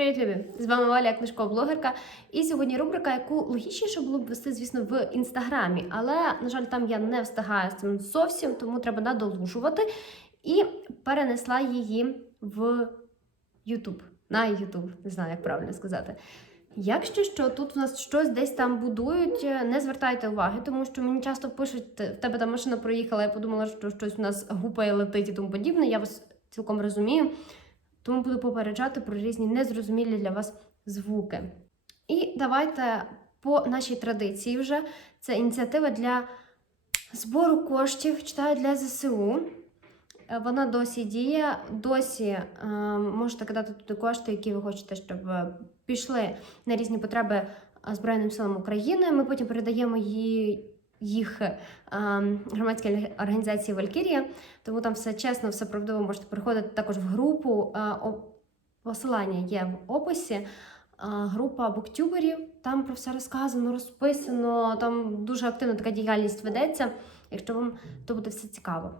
Привіт, любі! З вами Валя, книжкова блогерка. І сьогодні рубрика, яку логічніше було б вести, звісно, в інстаграмі. Але, на жаль, там я не встигаю з цим зовсім, тому треба надолужувати. І перенесла її в Ютуб. На Ютуб, не знаю, як правильно сказати. Якщо що, тут у нас щось десь там будують, не звертайте уваги, тому що мені часто пишуть, в тебе там машина проїхала, я подумала, що щось у нас гупає, летить і тому подібне. Я вас цілком розумію. Тому буду попереджати про різні незрозумілі для вас звуки. І давайте по нашій традиції вже це ініціатива для збору коштів, читаю для ЗСУ. Е, Вона досі діє, досі е, можете кидати туди кошти, які ви хочете, щоб е, пішли на різні потреби е, Збройним силам України. Ми потім передаємо її. Їх е, громадській організації Валькірія, тому там все чесно, все правдиво можете приходити також в групу. Е, посилання є в описі. Е, Група буктюберів, там про все розказано, розписано, там дуже активно така діяльність ведеться, якщо вам то буде все цікаво.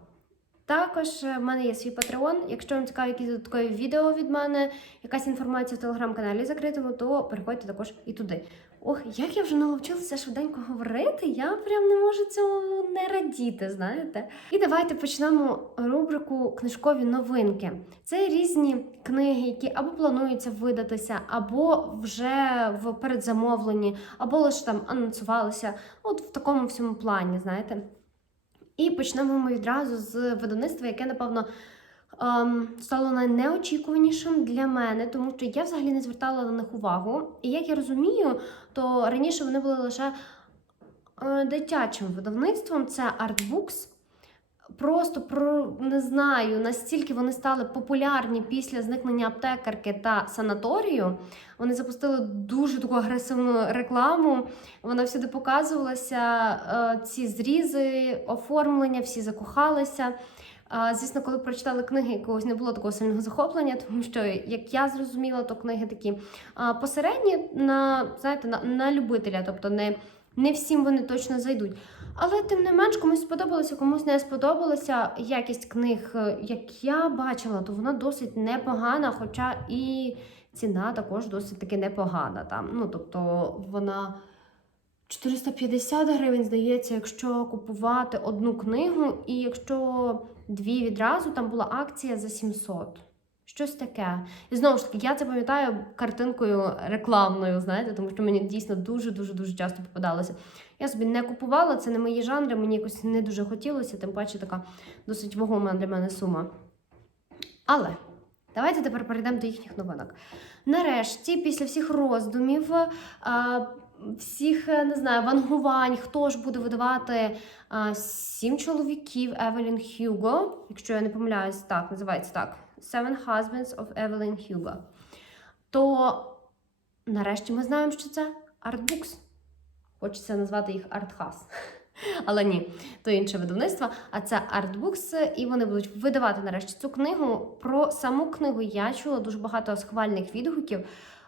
Також в мене є свій патреон. Якщо вам цікаві якісь додаткові відео від мене, якась інформація в телеграм-каналі закритому, то переходьте також і туди. Ох, як я вже наловчилася швиденько говорити, я прям не можу цього не радіти, знаєте. І давайте почнемо рубрику книжкові новинки. Це різні книги, які або плануються видатися, або вже в передзамовленні, або лише там анонсувалися. От в такому всьому плані, знаєте. І почнемо ми відразу з видавництва, яке, напевно, ем, стало найнеочікуванішим для мене, тому що я взагалі не звертала на них увагу. І як я розумію, то раніше вони були лише е, дитячим видавництвом, це Artbooks. Просто про не знаю, настільки вони стали популярні після зникнення аптекарки та санаторію. Вони запустили дуже таку агресивну рекламу. Вона всюди показувалася, е, ці зрізи, оформлення, всі закохалися. Звісно, коли прочитали книги, якогось не було такого сильного захоплення, тому що, як я зрозуміла, то книги такі посередні на, знаєте, на, на любителя, тобто не, не всім вони точно зайдуть. Але тим не менш, комусь сподобалося, комусь не сподобалося. Якість книг, е, як я бачила, то вона досить непогана, хоча і ціна також досить таки непогана. Там. Ну, тобто вона 450 гривень, здається, якщо купувати одну книгу, і якщо дві відразу, там була акція за 700. Щось таке. І знову ж таки, я це пам'ятаю картинкою рекламною, знаєте, тому що мені дійсно дуже-дуже дуже часто попадалося. Я собі не купувала, це не мої жанри, мені якось не дуже хотілося, тим паче така досить вагома для мене сума. Але давайте тепер перейдемо до їхніх новинок. Нарешті, після всіх роздумів, всіх е, не знаю, вангувань, хто ж буде видавати сім чоловіків Евелін Хьюго, якщо я не помиляюсь, так називається так. Seven Husbands of Evelyn Hugo. То нарешті ми знаємо, що це Artbooks. Хочеться назвати їх Артхас. Але ні, то інше видавництво. А це Artbooks, і вони будуть видавати нарешті цю книгу. Про саму книгу я чула дуже багато схвальних відгуків.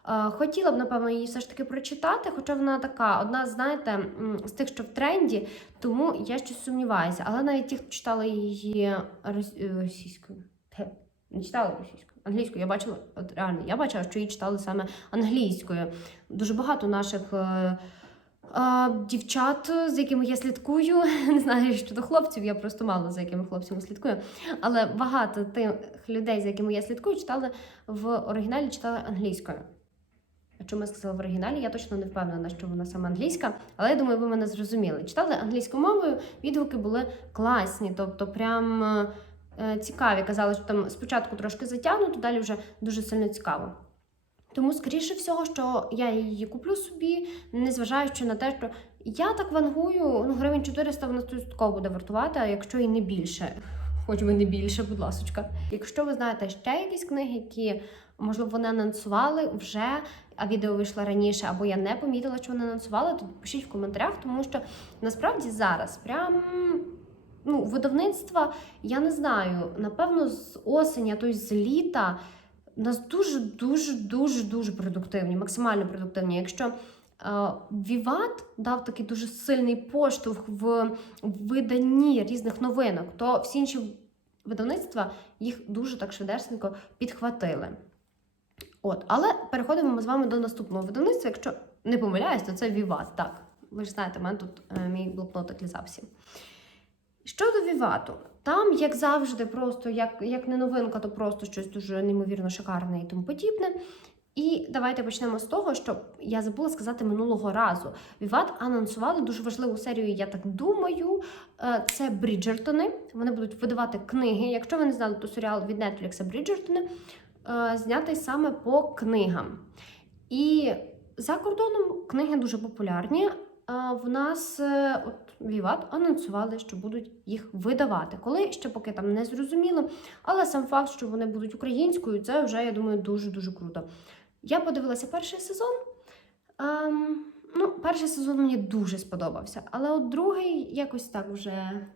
Е, Хотіла б, напевно, її все ж таки прочитати, хоча вона така, одна, знаєте, з тих, що в тренді, тому я щось сумніваюся. Але навіть ті, хто читали її е, російською, не читали російською, англійською. Я бачила, от реально, я бачила, що її читали саме англійською. Дуже багато наших. е, дівчат, з якими я слідкую, не знаю щодо хлопців, я просто мало за якими хлопцями слідкую. Але багато тих людей, з якими я слідкую, читали в оригіналі, читали англійською. Чому я сказала в оригіналі? Я точно не впевнена, що вона саме англійська, але я думаю, ви мене зрозуміли. Читали англійською мовою, відгуки були класні, тобто прям е, цікаві. Казали, що там спочатку трошки затягнуто, далі вже дуже сильно цікаво. Тому, скоріше всього, що я її куплю собі, незважаючи на те, що я так вангую, ну, гривень 400 вона стовідсотково буде вартувати, а якщо і не більше. Хоч би не більше, будь ласочка. Якщо ви знаєте ще якісь книги, які, можливо, вони анонсували вже, а відео вийшло раніше, або я не помітила, що вони анонсували, то пишіть в коментарях, тому що насправді зараз прям. Ну, видавництва, я не знаю, напевно, з осені, а то й з літа у нас дуже, дуже, дуже, дуже продуктивні, максимально продуктивні. Якщо е, Віват дав такий дуже сильний поштовх в виданні різних новинок, то всі інші видавництва їх дуже так швидесенько підхватили. От, але переходимо ми з вами до наступного видавництва. Якщо не помиляюсь, то це Віват. Так, ви ж знаєте, в мене тут е, мій блокнотик лізався. Щодо Вівату, там, як завжди, просто як, як не новинка, то просто щось дуже неймовірно шикарне і тому подібне. І давайте почнемо з того, що я забула сказати минулого разу. Віват анонсували дуже важливу серію, я так думаю. Е, Це Бріджертони. Вони будуть видавати книги. Якщо ви не знали, то серіал від Netflix Бріджертони знятий саме по книгам. І за кордоном книги дуже популярні. В нас е, от Віват анонсували, що будуть їх видавати. Коли ще поки там не зрозуміло. Але сам факт, що вони будуть українською, це вже, я думаю, дуже-дуже круто. Я подивилася перший сезон. Ем, ну, перший сезон мені дуже сподобався, але от другий якось так вже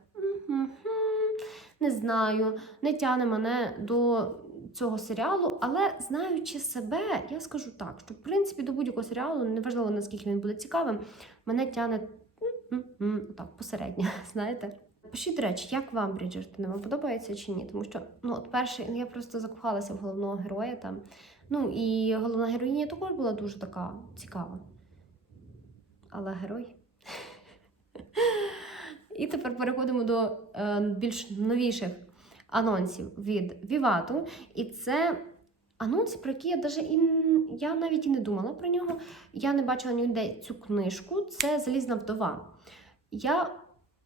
не знаю, не тяне мене до цього серіалу. Але знаючи себе, я скажу так, що в принципі до будь-якого серіалу, неважливо наскільки він буде цікавим, мене тяне так посередньо, знаєте. Пишіть, до речі, як вам Бріджертони? Вам подобається чи ні? Тому що, ну, от перший, ну, я просто закохалася в головного героя там. Ну, і головна героїня також була дуже така цікава. Але герой. І тепер переходимо до е, більш новіших анонсів від Вівату. І це анонс, про який я, даже і, я навіть і не думала про нього. Я не бачила ніде цю книжку. Це Залізна вдова. Я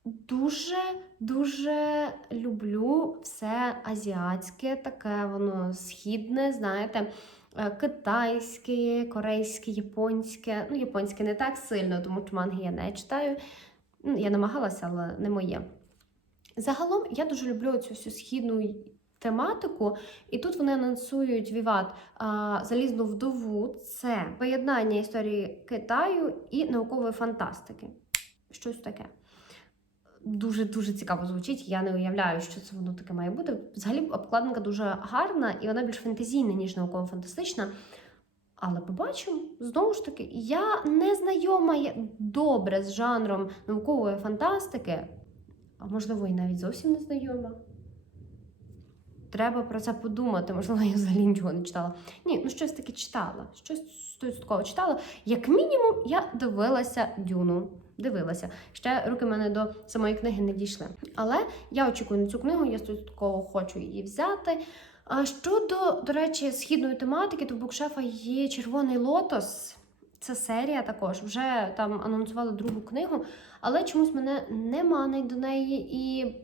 дуже дуже люблю все азіатське, таке воно східне, знаєте, е, китайське, корейське, японське. Ну, японське не так сильно, тому що манги я не читаю. Ну, Я намагалася, але не моє. Загалом я дуже люблю цю всю східну тематику, і тут вони анонсують Віват Залізну вдову. Це поєднання історії Китаю і наукової фантастики. Щось таке. Дуже дуже цікаво звучить. Я не уявляю, що це воно таке має бути. Взагалі обкладинка дуже гарна і вона більш фантазійна, ніж науково-фантастична. Але побачимо, знову ж таки, я не знайома добре з жанром наукової фантастики, а можливо, і навіть зовсім не знайома. Треба про це подумати, можливо, я взагалі нічого не читала. Ні, ну щось таке читала, щось стовідсотково читала. Як мінімум, я дивилася дюну. Дивилася. Ще руки мене до самої книги не дійшли. Але я очікую на цю книгу, я стовідсотково хочу її взяти. А щодо, до речі, східної тематики, то в букшефа є Червоний лотос. Це серія також. Вже там анонсували другу книгу, але чомусь мене не манить до неї. І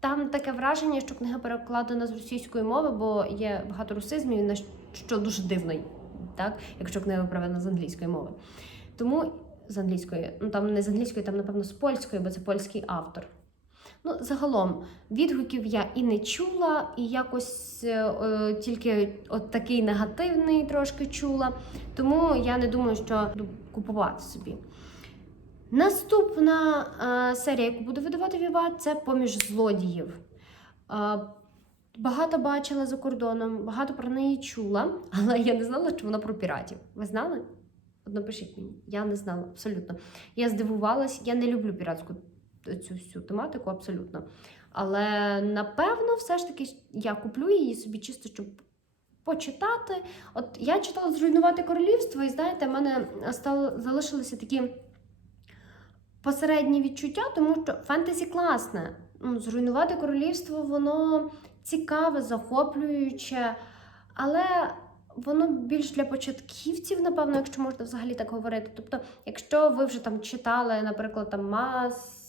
там таке враження, що книга перекладена з російської мови, бо є багато русизмів, на що дуже дивно, так? якщо книга проведена з англійської мови. Тому з англійської, ну там не з англійської, там, напевно, з польської, бо це польський автор. Ну, загалом, відгуків я і не чула, і якось е, е, тільки от такий негативний трошки чула. Тому я не думаю, що буду купувати собі. Наступна е, серія, яку буду видавати Віват, це поміж злодіїв. Е, багато бачила за кордоном, багато про неї чула, але я не знала, що вона про піратів. Ви знали? От напишіть мені, я не знала абсолютно. Я здивувалась, я не люблю піратську цю всю тематику абсолютно. Але напевно, все ж таки я куплю її собі чисто, щоб почитати. От я читала Зруйнувати королівство, і знаєте, в мене стало, залишилися такі посередні відчуття, тому що фентезі класне. Ну, Зруйнувати королівство, воно цікаве, захоплююче, але воно більш для початківців, напевно, якщо можна взагалі так говорити. Тобто, якщо ви вже там читали, наприклад, там Мас,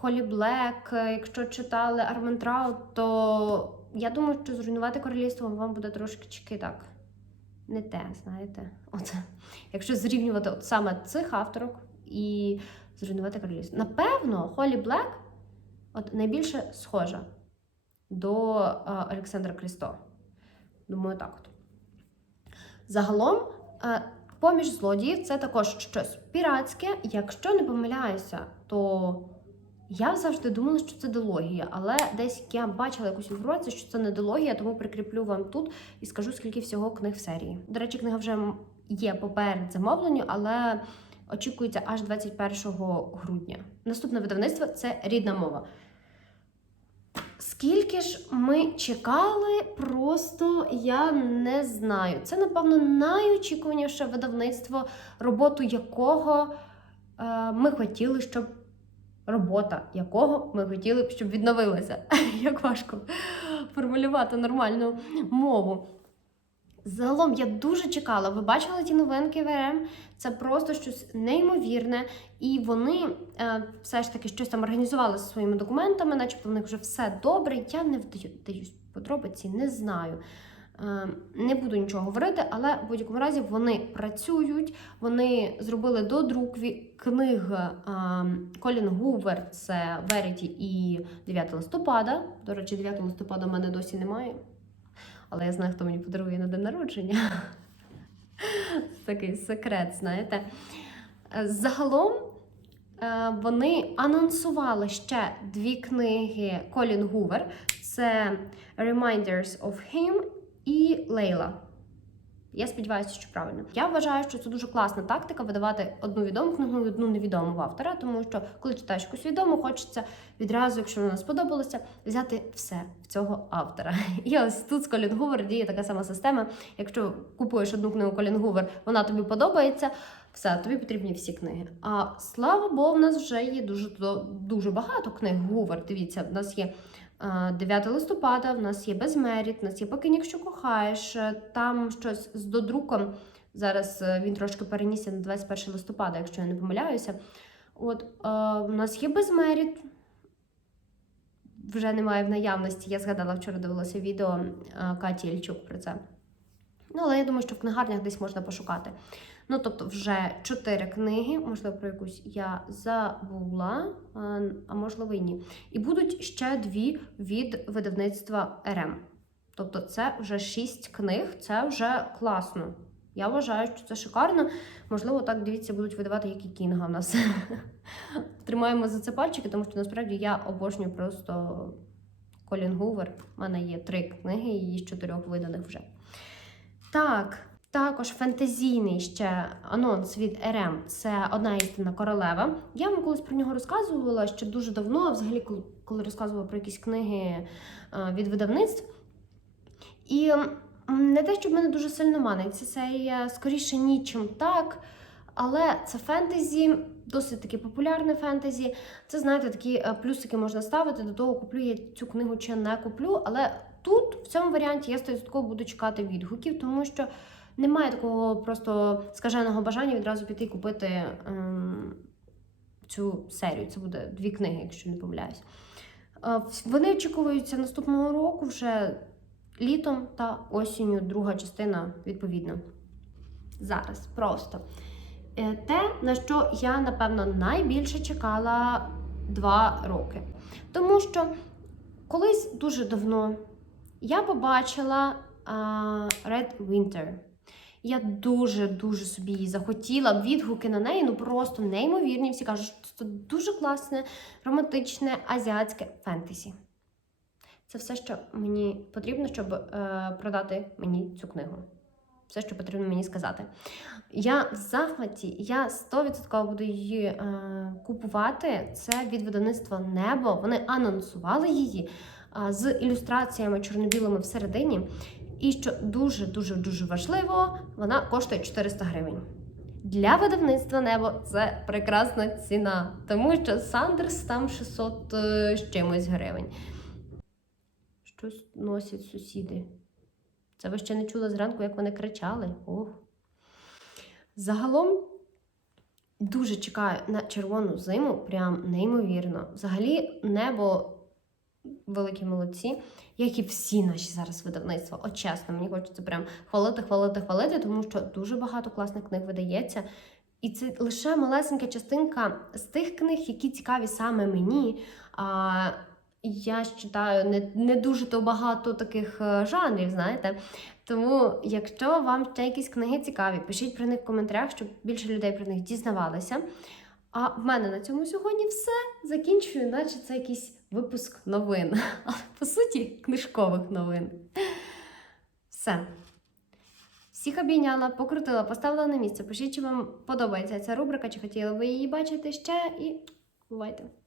Холі Блек, е, якщо читали Арментраут, то я думаю, що зруйнувати королівство вам буде трошки так. Не те, знаєте. От. Якщо зрівнювати от саме цих авторок і зруйнувати королівство. Напевно, Холі Блек от найбільше схожа до е, Олександра Крісто. Думаю, так от. Загалом, е, поміж злодіїв це також щось піратське. Якщо не помиляюся, то я завжди думала, що це дилогія, але десь я бачила якусь інформацію, що це не дилогія, тому прикріплю вам тут і скажу, скільки всього книг в серії. До речі, книга вже є поперед замовленню, але очікується аж 21 грудня. Наступне видавництво це рідна мова. Скільки ж ми чекали, просто я не знаю. Це, напевно, найочікуваніше видавництво, роботу якого е, ми хотіли, щоб робота якого ми хотіли щоб відновилася. Як важко формулювати нормальну мову. Загалом я дуже чекала. Ви бачили ті новинки ВРМ? Це просто щось неймовірне. І вони е, все ж таки щось там організували зі своїми документами, начебто в них вже все добре. Я не вдаюсь подробиці, не знаю. Е, не буду нічого говорити, але в будь-якому разі вони працюють. Вони зробили до друк ві- книг е, Колін Гувер, це Веріті і 9 листопада. До речі, 9 листопада в мене досі немає. Але я знаю, хто мені подарує на день народження. Такий секрет, знаєте. Е, Загалом е, вони анонсували ще дві книги Колін Гувер: це Reminders of Him і Лейла. Я сподіваюся, що правильно. Я вважаю, що це дуже класна тактика видавати одну відому книгу і одну невідому автора, тому що коли читаєш якусь відому, хочеться відразу, якщо вона сподобалася, взяти все в цього автора. І ось тут з Колін Гувер діє така сама система. Якщо купуєш одну книгу Колін Гувер, вона тобі подобається. Все, тобі потрібні всі книги. А слава Богу, в нас вже є дуже дуже багато книг Гувер. Дивіться, в нас є 9 листопада, в нас є Безмеріт, в нас є Покинь, якщо кохаєш. е, Там щось з додруком. Зараз е, він трошки перенісся на 21 листопада, якщо я не помиляюся. От е, у нас є Безмеріт. Вже немає в наявності. Я згадала вчора дивилася відео е, Каті Ільчук про це. Ну, але я думаю, що в книгарнях десь можна пошукати. Ну, тобто, вже чотири книги, можливо, про якусь я забула, а, можливо і ні. І будуть ще дві від видавництва РМ. Тобто, це вже шість книг, це вже класно. Я вважаю, що це шикарно. Можливо, так дивіться, будуть видавати, як і Кінга в нас. Тримаємо за це пальчики, тому що насправді я обожнюю просто Колін Гувер. У мене є три книги, її з чотирьох виданих вже. Так, також фентезійний ще анонс від РМ це одна істинна королева. Я вам колись про нього розказувала ще дуже давно, а взагалі, коли, розказувала про якісь книги е, від видавництв. І не те, щоб мене дуже сильно маниться, це є скоріше нічим так. Але це фентезі, досить таки популярне фентезі. Це, знаєте, такі е, плюсики можна ставити до того, куплю я цю книгу чи не куплю. Але тут, в цьому варіанті, я 100% буду чекати відгуків, тому що немає такого просто скаженого бажання відразу піти і купити ем, цю серію. Це буде дві книги, якщо не помиляюсь. Е, Вони очікуються наступного року вже літом та осінню, друга частина, відповідно. Зараз просто. Е, Те, на що я, напевно, найбільше чекала два роки. Тому що колись дуже давно я побачила а, Red Winter. Я дуже-дуже собі її захотіла. Відгуки на неї ну просто неймовірні. Всі кажуть, що це дуже класне, романтичне, азіатське фентезі. Це все, що мені потрібно, щоб е, продати мені цю книгу. Все, що потрібно мені сказати. Я в захваті, я 100% буду її е, купувати. Це від видавництва Небо. Вони анонсували її з ілюстраціями чорно-білими всередині. І що дуже дуже дуже важливо, вона коштує 400 гривень. Для видавництва небо це прекрасна ціна, тому що Сандерс там 600 е, з чимось гривень. Щось носять сусіди. Це ви ще не чули зранку, як вони кричали. Ох. Загалом дуже чекаю на червону зиму, прям неймовірно. Взагалі, небо великі молодці, як і всі наші зараз видавництва. От чесно, мені хочеться прям хвалити, хвалити, хвалити, тому що дуже багато класних книг видається. І це лише малесенька частинка з тих книг, які цікаві саме мені. А, я читаю не, не дуже то багато таких е, жанрів, знаєте. Тому, якщо вам ще якісь книги цікаві, пишіть про них в коментарях, щоб більше людей про них дізнавалися. А в мене на цьому сьогодні все. Закінчую, наче це якийсь випуск новин. Але по суті, книжкових новин. Все. Всіх обійняла, покрутила, поставила на місце. Пишіть, чи вам подобається ця рубрика, чи хотіли ви її бачити ще. І бувайте!